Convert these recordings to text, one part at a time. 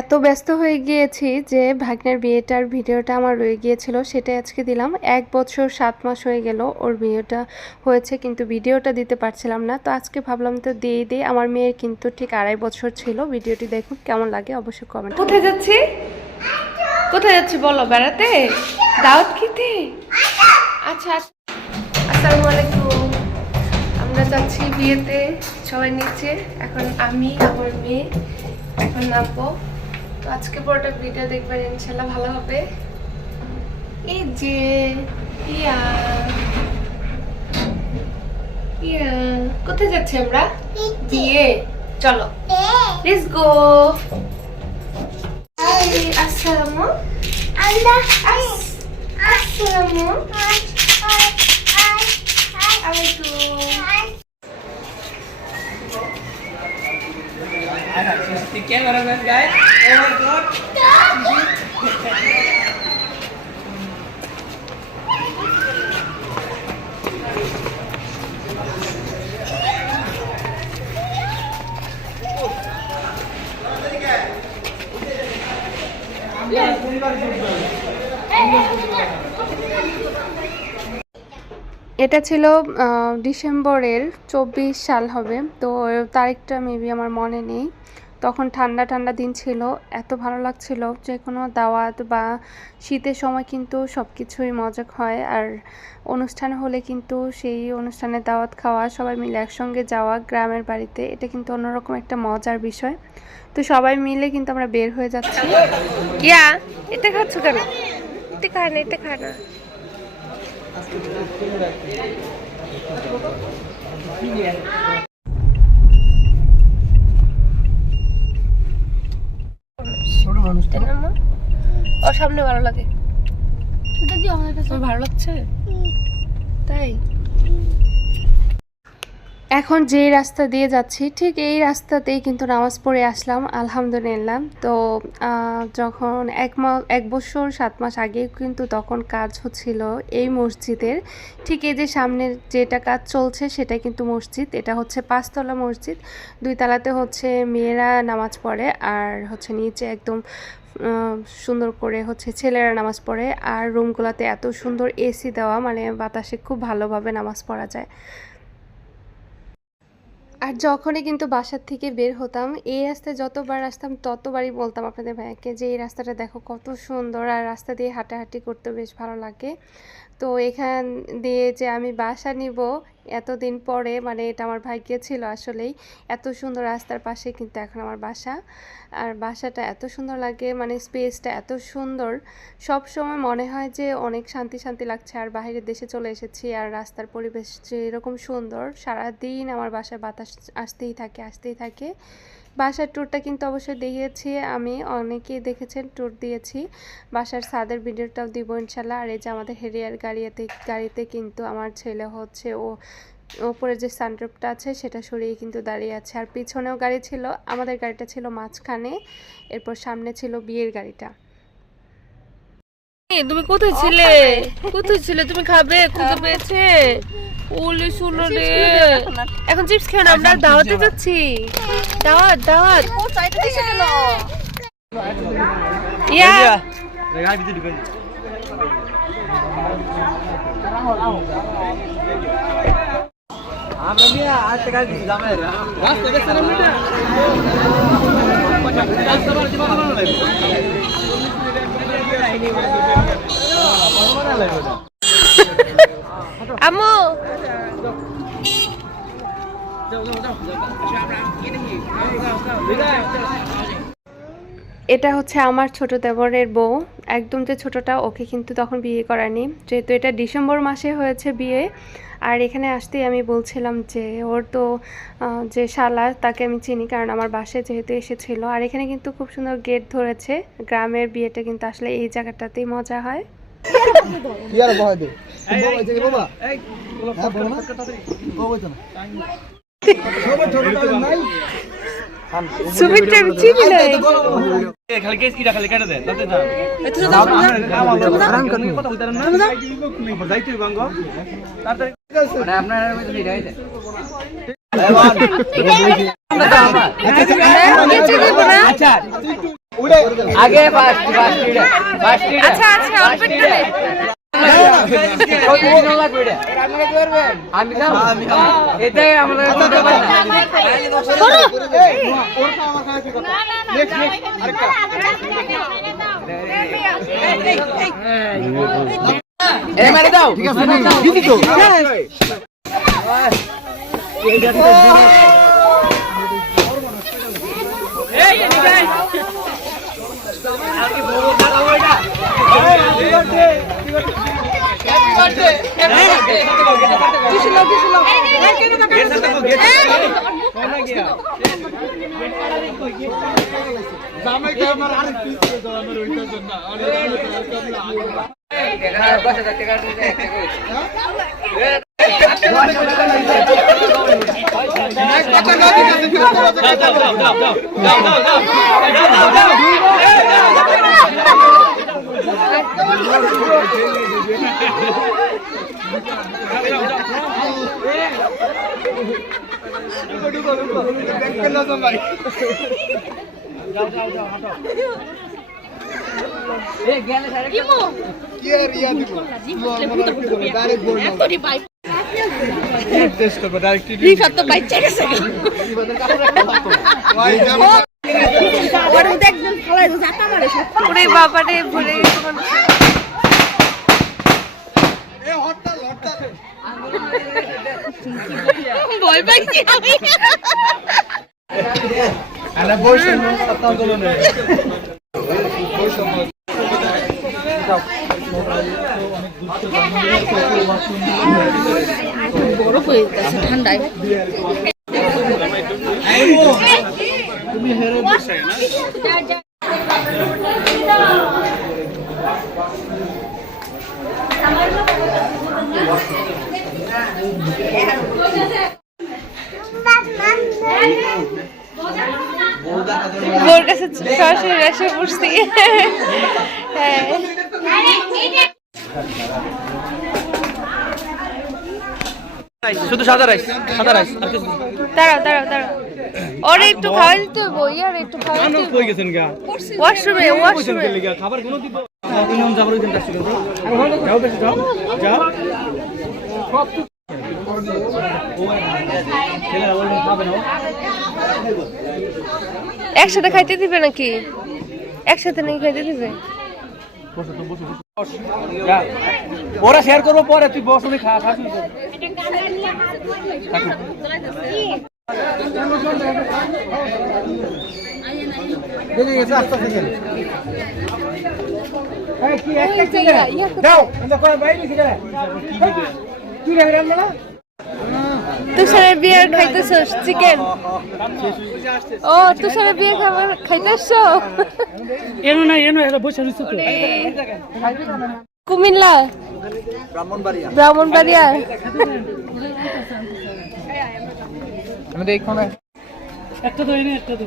এত ব্যস্ত হয়ে গিয়েছি যে ভাগ্নের বিয়েটার ভিডিওটা আমার রয়ে গিয়েছিল, সেটাই আজকে দিলাম। 1 বছর 7 মাস হয়ে গেল ওর বিয়েটা হয়েছে, কিন্তু ভিডিওটা দিতে পারছিলাম না। তো আজকে ভাবলাম তো দিয়েই দিই। আমার মেয়ের কিন্তু ঠিক 2.5 বছর ছিল। ভিডিওটি দেখুন, কেমন লাগে অবশ্যই কমেন্ট। কোথায় যাচ্ছি কোথায় যাচ্ছি বলো? বেড়াতে, দাওয়াত খেতে। আচ্ছা আসসালামু আলাইকুম। আমরা যাচ্ছি বিয়েতে, সবাই নিচে। এখন আমি আমার মেয়ে এখন নামবো। তো আজকে পুরোটা ভিডিও দেখবেন, ইনশাল্লাহ ভালো হবে। এই যে ইয়া ইয়া কোথায় যাচ্ছি আমরা? বিয়ে। চলো লেটস গো। আসসালামু আসসালামু আলাইকুম। Cameraman guys, oh my god. এটা ছিল ডিসেম্বরের 24 সাল হবে। তো তারিখটা মেবি আমার মনে নেই। তখন ঠান্ডা ঠান্ডা দিন ছিল, এত ভালো লাগছিল। যে কোনো দাওয়াত বা শীতের সময় কিন্তু সব কিছুই মজা হয়। আর অনুষ্ঠান হলে কিন্তু সেই অনুষ্ঠানে দাওয়াত খাওয়া, সবাই মিলে একসঙ্গে যাওয়া গ্রামের বাড়িতে, এটা কিন্তু অন্যরকম একটা মজার বিষয়। তো সবাই মিলে কিন্তু আমরা বের হয়ে যাচ্ছি। ইয়া এটা খাচ্ছ কেন? এটা খায় না, এটা খায় না। ও সামনে ভালো লাগে, ভালো লাগছে তাই। এখন যে রাস্তা দিয়ে যাচ্ছি ঠিক এই রাস্তাতেই কিন্তু নামাজ পড়ে আসলাম আলহামদুলিল্লাহ। তো যখন 1 বছর 7 মাস আগে কিন্তু তখন কাজ হচ্ছিল এই মসজিদের। ঠিক এই যে সামনের যেটা কাজ চলছে সেটা কিন্তু মসজিদ। এটা হচ্ছে 5 তলা মসজিদ। 2 তলাতে হচ্ছে মেয়েরা নামাজ পড়ে, আর হচ্ছে নিচে একদম সুন্দর করে হচ্ছে ছেলেরা নামাজ পড়ে। আর রুমগুলোতে এত সুন্দর এসি দেওয়া, মানে বাতাসে খুব ভালোভাবে নামাজ পড়া যায়। আর যখনই কিন্তু বাসার থেকে বের হতাম, এই রাস্তায় যতবার আসতাম ততবারই বলতাম আপনাদের ভাইয়াকে যে এই রাস্তাটা দেখো কত সুন্দর, আর রাস্তা দিয়ে হাঁটাহাঁটি করতে বেশ ভালো লাগে। তো এখান দিয়ে যে আমি বাসা নিব এতদিন পরে, মানে এটা আমার ভাগ্য ছিল আসলেই। এত সুন্দর রাস্তার পাশে কিন্তু এখন আমার বাসা। আর বাসাটা এত সুন্দর লাগে, মানে স্পেসটা এত সুন্দর। সব সময় মনে হয় যে অনেক শান্তি শান্তি লাগছে। আর বাইরের দেশে চলে এসেছি, আর রাস্তার পরিবেশ যে এরকম সুন্দর, সারাদিন আমার বাসায় বাতাস আসতেই থাকে। বাসার ট্যুরটা কিন্তু অবশ্যই দেখিয়েছি আমি, অনেকেই দেখেছেন ট্যুর দিয়েছি। বাসার ছাদের ভিডিওটাও দিব ইনশাল্লাহ। আর এই যে আমাদের হেরিয়ার গাড়িতে কিন্তু আমার ছেলে হচ্ছে ওপরে যে সানরুফটা আছে সেটা সরিয়ে কিন্তু দাঁড়িয়ে আছে। আর পিছনেও গাড়ি ছিল, আমাদের গাড়িটা ছিল মাঝখানে, এরপর সামনে ছিল বিয়ের গাড়িটা। তুমি কোথায় ছিলে? তুমি খাবে? খুঁজে পেয়েছে? ওলে শুনো রে, এখন চিপস খেয়ে না, আমরা দাওয়াতে যাচ্ছি। দাওয়াত ইয়া আম্মু এটা হচ্ছে আমার ছোট দেবরের বউ, একদম যে ছোটটা, ওকে কিন্তু তখন বিয়ে করায়নি, যেহেতু এটা ডিসেম্বর মাসে হয়েছে বিয়ে। আর এখানে আসতেই আমি বলছিলাম যে ওর তো যে শালা তাকে আমি চিনি, কারণ আমার বাসায় যেহেতু এসেছিল। আর এখানে কিন্তু খুব সুন্দর গেট ধরেছে। গ্রামের বিয়েটা কিন্তু আসলে এই জায়গাটাতেই মজা হয়। সুবিধা চিনি না খালি কেস কিটা খালি কেটে দেন তাতে দাও এত দাও আরাম করুন কথা বলতার না যাইতে গঙ্গ তাড়াতাড়ি মানে আপনার মধ্যে ভিড় হইছে আচ্ছা আগে ফার্স্ট আচ্ছা আচ্ছা অল্প একটু নে। আমি এটাই আমাদের দাও ঠিক আছে ওরে বাবারে ভুলে গেছি ভয় পাইছি আমি বরফ হয়ে গেছে ঠান্ডায় বোর কাছে সরাসরি এসে পড়ছি হ্যাঁ শুধু সাদা রাইস দাঁড়াও দাঁড়াও দাঁড়াও ওরে একটু খাওয়া দিতে হবে ইয়ার একটু খাওয়া দিতে হবে কই গেছেন গা ওয়াশরুমে খাবার কোন দিব তিন জন যাবার ওইখানে আসছিল যাও বেশি যাও যাও একসাথে খাইতে দিবে নাকি একসাথে নাকি খাইতে দিবে ওরা শেয়ার করবো পরে তুই বস উনি খা খাবি তুষারের বিয়ার খাইতেছস চিকেন ও তুষারের বিয়ার খাবার খাইতেছস এনো না এনো এরা বসে রইছে তো কুমিল্লা ব্রাহ্মণবাড়িয়া আমি দেখো না একটা তো এনে একটা তো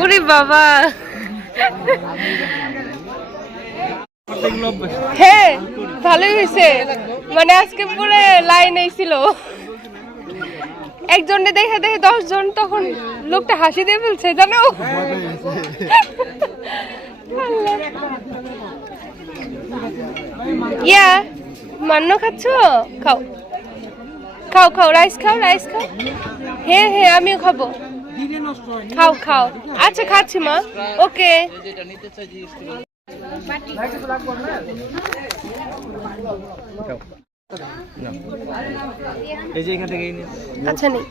ওরে বাবা হ্যাঁ ভালোই হয়েছে মানে আজকে পুরো লাইন ছিল একজনে দেখে দেখে 10 জন তখন লোকটা হাসি দিয়ে ফেলছে জানো ইয়া মান্য খাচ্ছ খাও খাও খাও রাইস খাও হ্যাঁ হ্যাঁ আমিও খাবো খাও খাও আচ্ছা খাচ্ছি মা ওকে এই যে এখান থেকে আচ্ছা নেই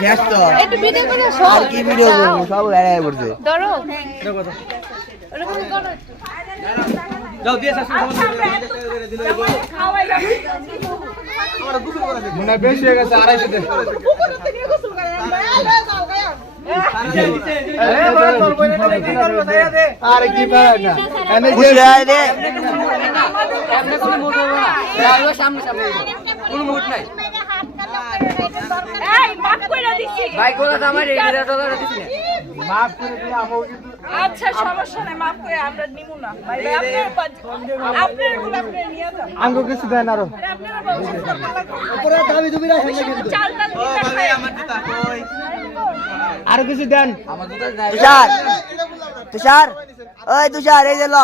শেষ তো একটু ভিডিও করে আর কি ভিডিও করব সব এড়ায় পড়ছে ধরো কথা ওরকম করো যাও দিয়ে আসো মনে বেশি হয়ে গেছে 250 দে আরে কি পারে না এনে যে রায় দে এমনি কোনো মুড হবে না যাও সামনে কোনো মুড নাই এই মাফ কইরা দিছি ভাই কোলা আমার এই রেট দিছি না আচ্ছা সমস্যা নাই, মাফ করে আমরা নিব না ভাই। আপনার গুলো আপনি নিয়ে যান। আঙ্গো কিছু দেন আরো উপরে দাবি দুবি রাখেন না কিন্তু চাল ডাল কিনা খাই। আরো কিছু দেন আমার জুতা নাই। তুষার তুষার ওই তুষার এই যে ল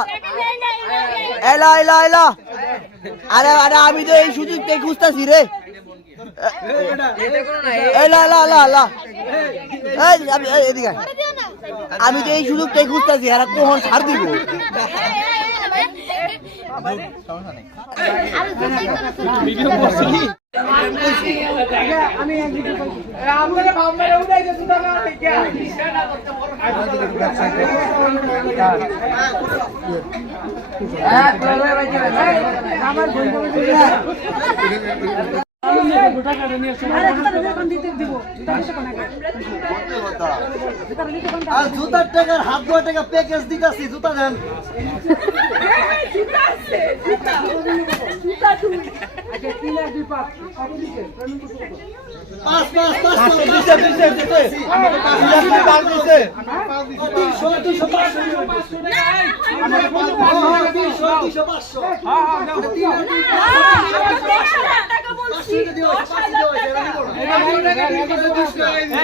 এলো এলো এলো আরে আরে আমি তো এই সুযোগটাই খুঁজতেছি রে এলো এলো এলো এলো এদিকে আমি তো এই সুযোগটাই খুঁজতেছি আর কখন ছাড় দিব আর জুতার টাকার হাত ধোয়া টাকা প্যাকেজ দিতাছি জুতা দেন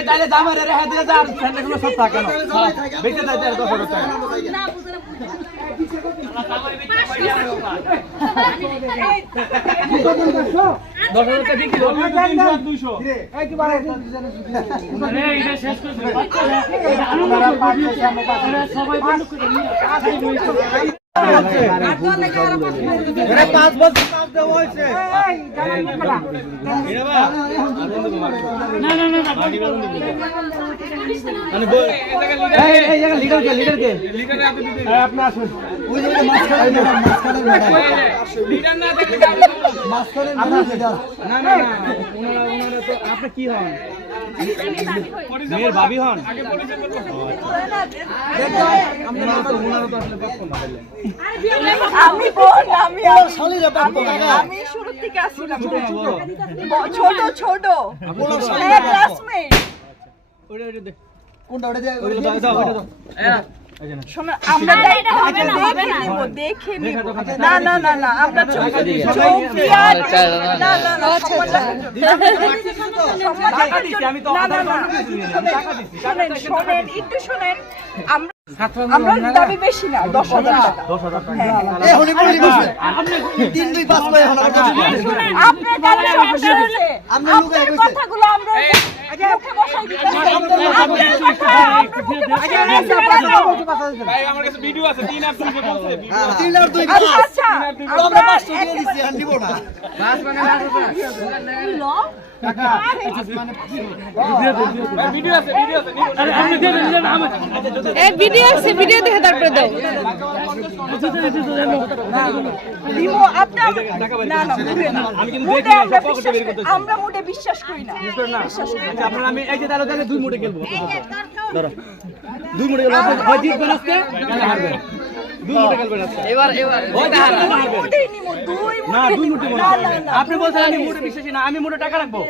তাহলে দামের রেহাই দিলে যা কোনো সব থাকে না বেঁচে থাকে 10 টাকা আপনি কি হন মেয়ের ভাবি হন আমি বোন, আমি শুরু থেকে আসছিলাম ছোট ছোট ক্লাসমেট। কোনটা ওটা দিয়ে শোনো আমরা দেখে নিব না না না না আমরা চোখ দিয়া না না না শোনেন একটু শোনেন আমরা দাবি বেশি না 10,000 টাকা। এ হলি বলি বসে 3 2 5 লয় হলো আপনার কাছে আসলে আপনার কথাগুলো আমরা মুখে বসাই দিতেছি। ভাই আমার কাছে ভিডিও আছে 3 আর 2 বলছে 3 আর 2 আচ্ছা আমরা 500 দিয়ে দিছি আর নিব না ভিডিও আছে এই ভিডিও আছে, ভিডিও দেখে তারপরে দাও। দিব আপনার না না মুডে না আমি কিন্তু মুডে দেখি আমরা সব পকেটে বের করতেছি আমরা মুডে বিশ্বাস করি না বিশ্বাস করি না। আচ্ছা আপনারা আমি এই যে তাহলে 2 মুঠে খেলবো ধরো 2 মুঠে খেলবো আপনি হয় জিতবেন আজকে না হারবেন 2 মুঠে খেলবেন আজকে এবার মুডে নিমু দুই না 2 মুঠে না না না আপনি বলছেন আমি মুঠে বিশ্বাসী না আমি মুঠে টাকা রাখবো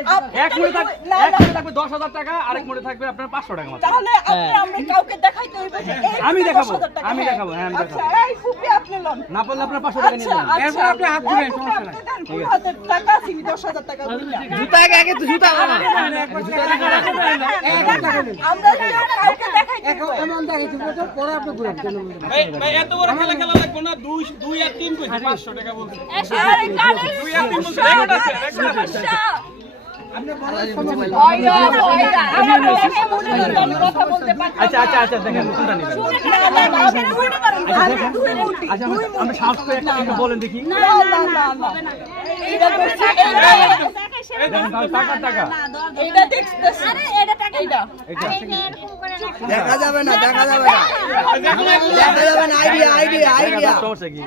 এক মুঠে থাকবে না, এক না। মুঠে থাকবে 10,000 টাকা আরেক মুঠে থাকবে আপনার 500 টাকা মাত্র তাহলে আপনার আমরা কাউকে দেখাইতে হইবে যে এই আমি ফুপে দেখাবো, 10,000 টাকা। আমি দেখাবো, হ্যাঁ, আমি আচ্ছা দেখাবো। এই ফুপি আপনি লন না পারলে আপনার 500 টাকা নিয়ে যাবেন এরপর আপনি হাত দিবেন সমস্যা নাই পুরো হাতের টাকা আছে 10,000 টাকা দিলা জুতা আগে তো জুতা আমরা কাউকে দেখাইতে ভাই এত বড় খেলা খেলা লাগবে না 2 আর 3 কইছে 500 টাকা বলছে আরে কানের 2 আর 3 বলছে রেকর্ড আছে সমস্যা ওইরা আমরা দেখে মুডে কথা বলতে পারি আচ্ছা আচ্ছা আচ্ছা দেখেন কোনটা নেবেন না না না আপনি মনে করেন দুই মুঠি আচ্ছা আমরা সাহস করে একটা বলেন দেখি না না না না এটা দেখছি দেখেন তাহলে টাকা এটা দেখতেছি আরে এটা টাকা এটা দেখা যাবে না দেখা যাবে না দেখা যাবে না আইডিয়া সমস্যা কি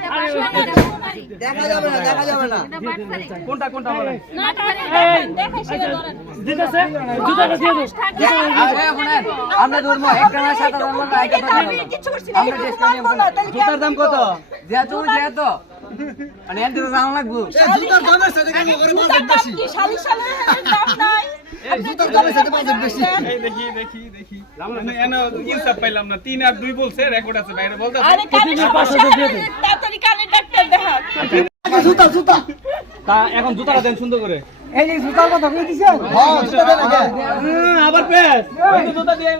দেখা যাবে না কোনটা কোনটা বলেন আমরা ধরবো একটা না 7,000 টাকা একটা কিছু করছি না মানবো না তাহলে কি জুতার দাম কত যেত মানে এত দাম লাগবে জুতার দামের সাথে কেন করে বাজেট বেশি শালি শালি দাম নাই জুতার দামের সাথে বাজেট বেশি এই দেখি ইনসাফ পাইলাম না 3 আর 2 বলছে রেকর্ড আছে বাইরে বলতে আরে কানে সমস্যা তাড়াতাড়ি কানে ডাক্তার দেখা জুতা জুতা তা এখন জুতাটা দেন সুন্দর করে হ্যাঁ জুতা দেন আগে আবার পেস জুতা দিয়ে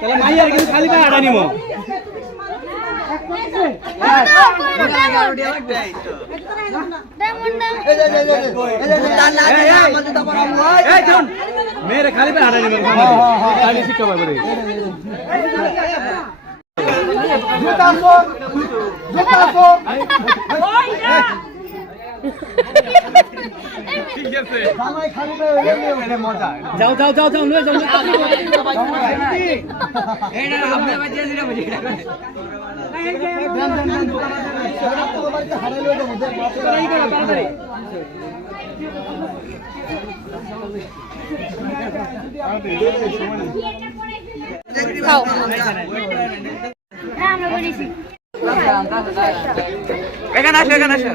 তাহলে মাইয়ার কিন্তু খালি পায়ে হাঁটা নিমো মেয়েরে খালি পায়ে হাঁটা নিমো খালি শিক্ষা পাবে ঠিক আছে জামাই খালি পায়ে মজা যাও যাও যাও যাও লয়ে যাও খাও এখানে আসো এখানে আসো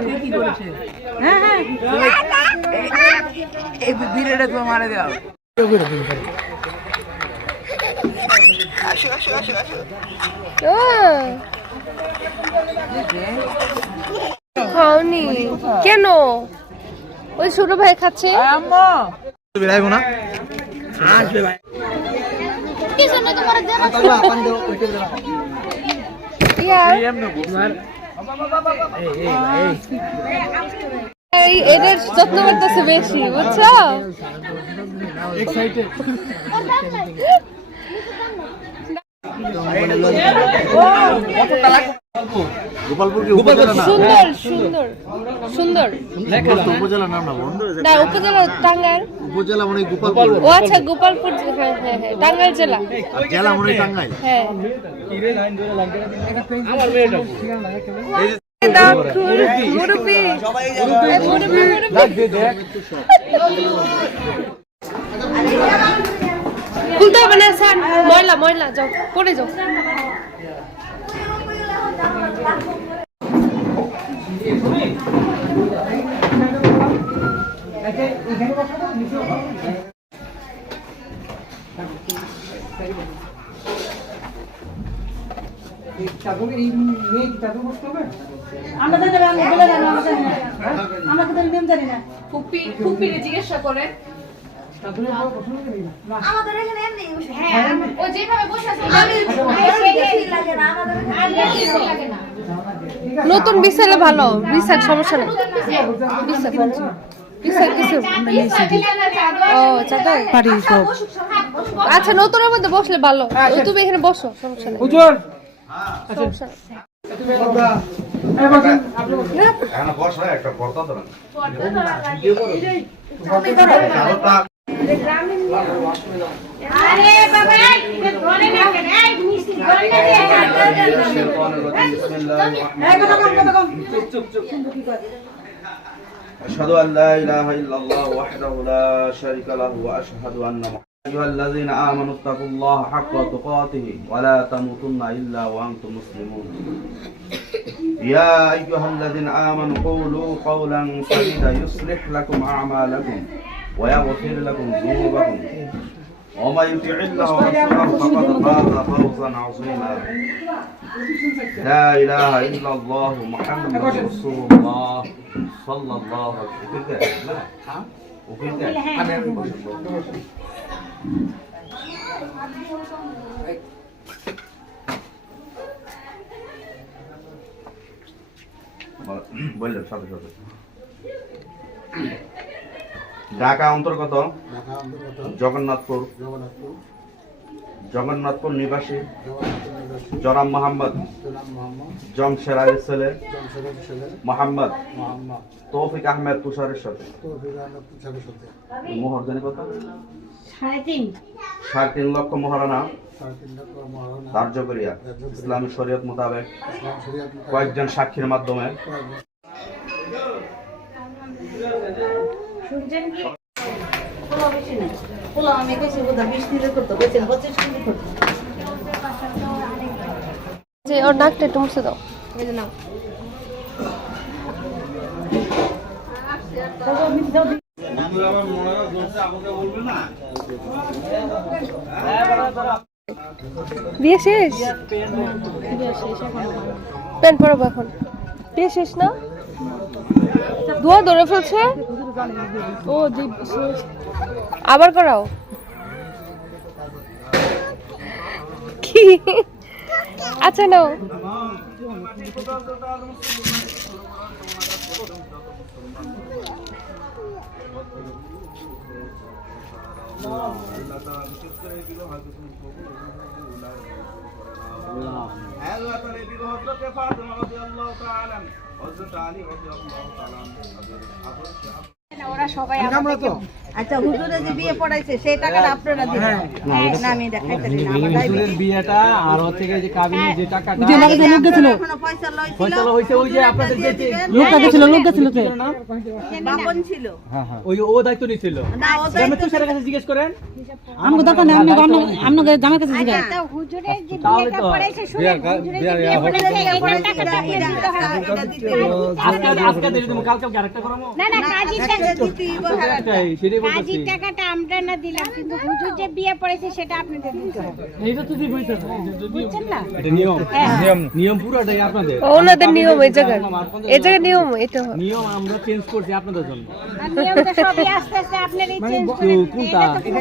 এই বিড়িটা তুমি মারা দাও খাওনি কেন? ওই ছোট ভাই খাচ্ছে। আম্মা বেরাইবো না এদের যত্ন করতেছে বেশি, বুঝছো? সুন্দর সুন্দর সুন্দর উপজেলা নাম না না, উপজেলা টাঙ্গাইল। উপজেলা মানে গোপালপুর ও আচ্ছা, গোপালপুর। হ্যাঁ হ্যাঁ হ্যাঁ, টাঙ্গাইল জেলা। জেলা মানে টাঙ্গাইল হ্যাঁ। আমার মেয়েটা মুরব্বি খুলতে হবে না স্যার, ময়লা ময়লা, যাও পড়ে যাও। জিজ্ঞাসা করে নতুন বিছালে ভালো, বিছার সমস্যা নেই। আচ্ছা, নতুনের মধ্যে বসলে ভালো, তুমি এখানে বসো, সমস্যা নেই। সমস্যা নেই। أشهد أن لا إله إلا الله وحده لا شريك له وأشهد أن محمدا أيها الذين آمنوا اتقوا الله حق تقاته ولا تموتن إلا وأنتم مسلمون يا أيها الذين آمنوا قولوا قولا سديدا يصلح لكم أعمالكم ويغفر لكم ذنوبكم ومن يطع الله ورسوله فقد فاز فوزا عظيما لا إله إلا الله محمد رسول الله صلى الله عليه وسلم বললেন সাথে সাথে ঢাকা অন্তর্গত জগন্নাথপুর নিবাসী জনাব মোহাম্মদ জমশের আলীর ছেলে মোহাম্মদ তৌফিক আহমেদ তুষারের সাথে মোহরদানি কত 3.5 লক্ষ মোহরানা ধার্য করিয়া ইসলামী শরীয়ত মোতাবেক কয়েকজন সাক্ষীর মাধ্যমে যে ওর নাকটা একটু মুছে দাও। এই যে নাও। আমার মনে হয় বলবে না বিয়ে শেষ? প্যান্ট পরাবো এখন। বিয়ে শেষ না? ধোয়া ধরে ফেলছে? ও শেষ। আবার করাও। কি? আচ্ছা নাও। ওরা সবাই আচ্ছা হুজুরে যে বিয়ে পড়াইছে সেই টাকাটা আপনারা দিবেন না আমি দেখাইতে দিই না হুজুরের বিয়েটা আর হচ্ছে যে কাবিনের যে টাকাটা এখনো পয়সা ফয়সালা হইছে ওই যে আপনাদের যে লোকটা গেছিল তো না বাপন ছিল ওই ও দায়িত্ব নিছিল না ও আপনি তুষারের কাছে জিজ্ঞেস করেন আমাকে দরকার নেই আপনি জামার কাছে জিজ্ঞাসা তো হুজুরের যে তাহলে বিয়েটা তো পড়াইছে শুনে হুজুরের যে বিয়ে পড়াইছে এই টাকাটা আপনারা দিতে হবে আজকে দিলে তুমি কালকে আরেকটা করামো না না কাজী টাকা দিতেই একটাই সেটাই বলতেছি কাজী টাকাটা আমরা না দিলাম কিন্তু হুজুর যে বিয়ে পড়াইছে সেটা আপনাদের দিতে হবে এইটা তো দিবই তো বুঝছেন না এটা নিয়ম পুরোটাই আপনাদের ওনাদের নিয়ম এই জায়গার নিয়ম এটা। নিয়ম আমরা চেঞ্জ করছি আপনাদের জন্য আর নিয়ম তো সবই আস্তে আস্তে আপনারাই চেঞ্জ করে কোনটা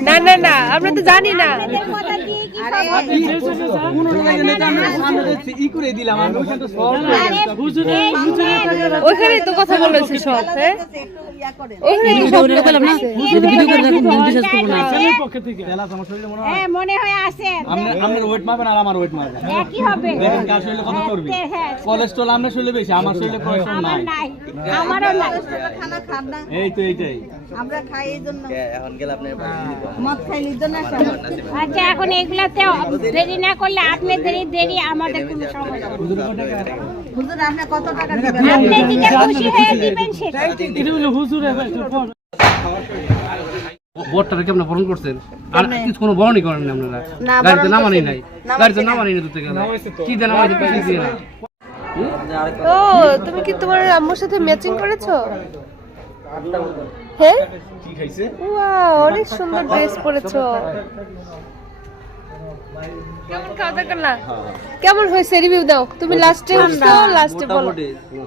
না না না আমরা তো জানি না। আপনাদের কথা দিয়ে কি সব ই করে দিলাম আমি ওখানে তো সব ওইখানে তো কথা বলেছে সব। হ্যাঁ একটু ইয়া করেন ওইখানে তো সব কথা বলেছে। তেলা আমার শরীরে মনে হয় হ্যাঁ মনে হয় আছেন আপনার ওয়েট মাপেন আর আমার ওয়েট মাপেন একই হবে দেখেন কার শরীরে কত চর্বি হ্যাঁ কোলেস্ট্রল আপনার শরীরে বেশি আমার শরীরে কোলেস্ট্রল আমার নাই নাই আমারও নাই খানা খান না এই তো এইটাই আমরা খাই এই জন্য এখন গেলে আপনি মদ খাইলে এই জন্য আচ্ছা এখন এগুলাতে দেরি না করলে আপনি দেরি আমাদের কোনো সমস্যা নেই। হুজুর আপনি কত টাকা দিবেন আপনি যেটা খুশি হয়ে দিবেন সেটা বটটারে কেমন বরণ করছেন আর কিছু কোনো বরণই করেন না আপনারা গাড়িতে নামানি নাই গাড়িতে নামানি না ধরতে গেলে কি দেন আমাদের পয়সা দিয়ে না ও তুমি কি তোমার আম্মুর সাথে ম্যাচিং করেছো? হ্যাঁ কি খাইছে ওয়াও অনেক সুন্দর ড্রেস পরেছো। কেমন খাওয়া দাওয়া করলা? কেমন হয়েছে রিভিউ দাও। তুমি লাস্টে বলো।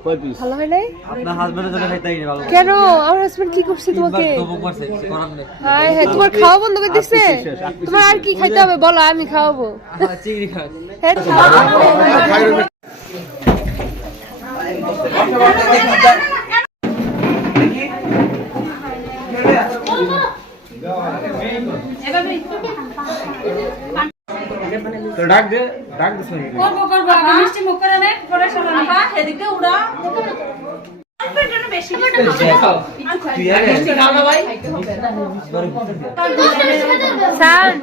কয় পিস ভালো হয় নাই? আপনার হাজবেন্ডের জন্য খাইতে গিয়ে ভালো কেন? আমার হাজবেন্ড কি করছে তোমাকে? করছে করার নেই হায় হ্যাঁ তোমার খাওয়া বন্ধ করে দিচ্ছে? তোমার আর কি খাইতে হবে বলো আমি খাওয়াবো। চিংড়ি খায় হ্যাঁ তো ডাক দিস সান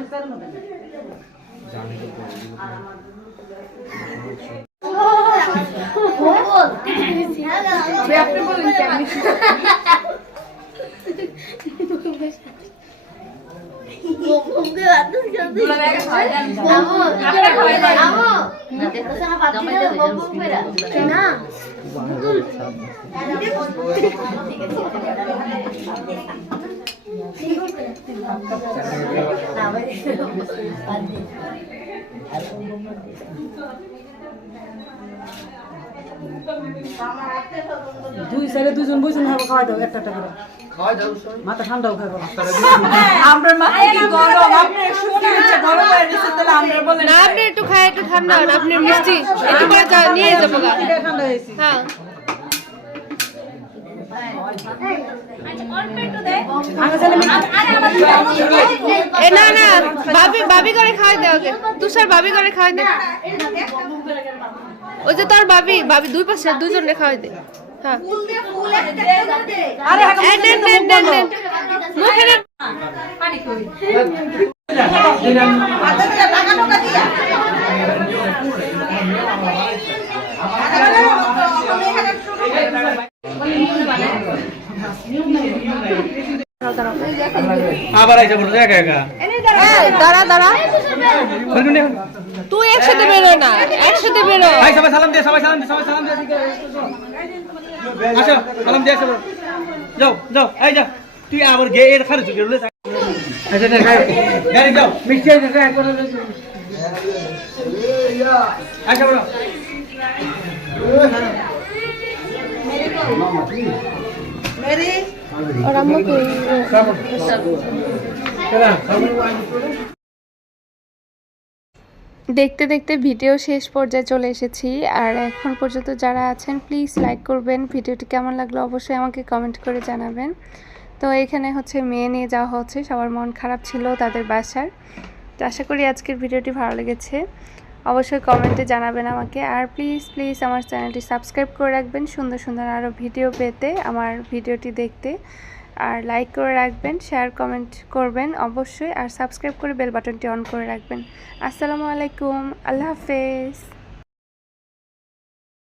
দুই সাইডে দুজন বসে না খাওয়া দাও একটা করে মাথা ঠান্ডা খাবো আমরা মাথা কি গরম আপনি শুকিয়ে হচ্ছে গরম হয়ে গেছে তাহলে আমরা বলেন না আপনি একটু খায় একটু ঠান্ডা হন আপনি মিষ্টি একটু করে নিয়ে যাবো গা। ঠান্ডা হয়েছে হ্যাঁ এ না না ভাবি করে খাওয়াই দাও ওকে। তুষার ভাবি করে খাওয়াই দে। ওই যে তোর ভাবি দুই পাশে দুজনে খাওয়াই দে। হ্যাঁ মুখে না আবার আইসা বলতে একা একা দাঁড়া তুই একসাথে বেরো না একসাথে বেরো। ভাই সবাই সালাম দিয়ে আসো সালাম দিয়ে আসো যাও এই যা তুই আবার গে এর খারে চুকে গাড়ি যাও মিষ্টি আছে স্যার কোন আচ্ছা বলো ওর আম্মু কই? দেখতে দেখতে ভিডিও শেষ পর্যায়ে চলে এসেছি। আর এখন পর্যন্ত যারা আছেন প্লিজ লাইক করবেন। ভিডিওটি কেমন লাগলো অবশ্যই আমাকে কমেন্ট করে জানাবেন। তো এখানে হচ্ছে মেয়ে নিয়ে যাওয়া হচ্ছে, সবার মন খারাপ ছিল তাদের বাসার। তো আশা করি আজকের ভিডিওটি ভালো লেগেছে, অবশ্যই কমেন্টে জানাবেন আমাকে। আর প্লিজ প্লিজ আমার চ্যানেলটি সাবস্ক্রাইব করে রাখবেন সুন্দর সুন্দর আরও ভিডিও পেতে, আমার ভিডিওটি দেখতে। আর লাইক করে রাখবেন, শেয়ার কমেন্ট করবেন অবশ্যই, আর সাবস্ক্রাইব করে বেল বাটনটি অন করে রাখবেন। আসসালামু আলাইকুম, আল্লাহ হাফেজ।